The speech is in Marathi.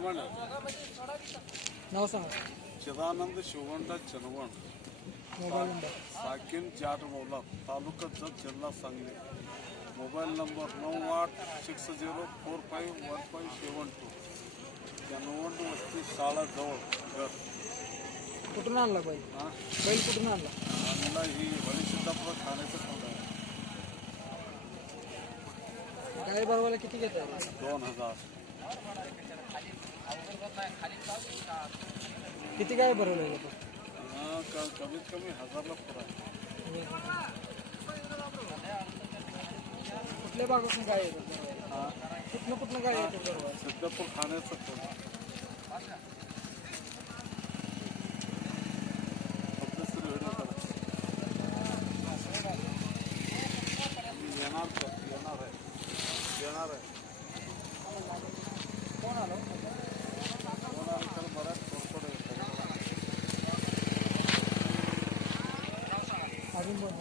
चनवण नाव सांगा. चिदानंद शिवगंडा चनवण मोबाईल नंबर. साकीन जाटमौला तालुका जत जिल्हा सांगली. Mobile number 9860451572. चनवण वस्ती शाळा जवळ घर. कुठून आणला बैल? बैल कुठून आणला? आणला ही हरिसिद्धापूर ठाण्याचं तोंड आहे. गाय भरवायला किती घेतात? 2000. किती गाय भरवल्या जातात? कमीत कमी 1000ला पुरा आहे. कुठल्या भागातून गाय येतात? कुठनं गाय येतात भरवायला? सिद्धापूर ठाण्याचं तोंड. येणार आहे. कोण आलं? तर बऱ्याच थोडं अजून बोल.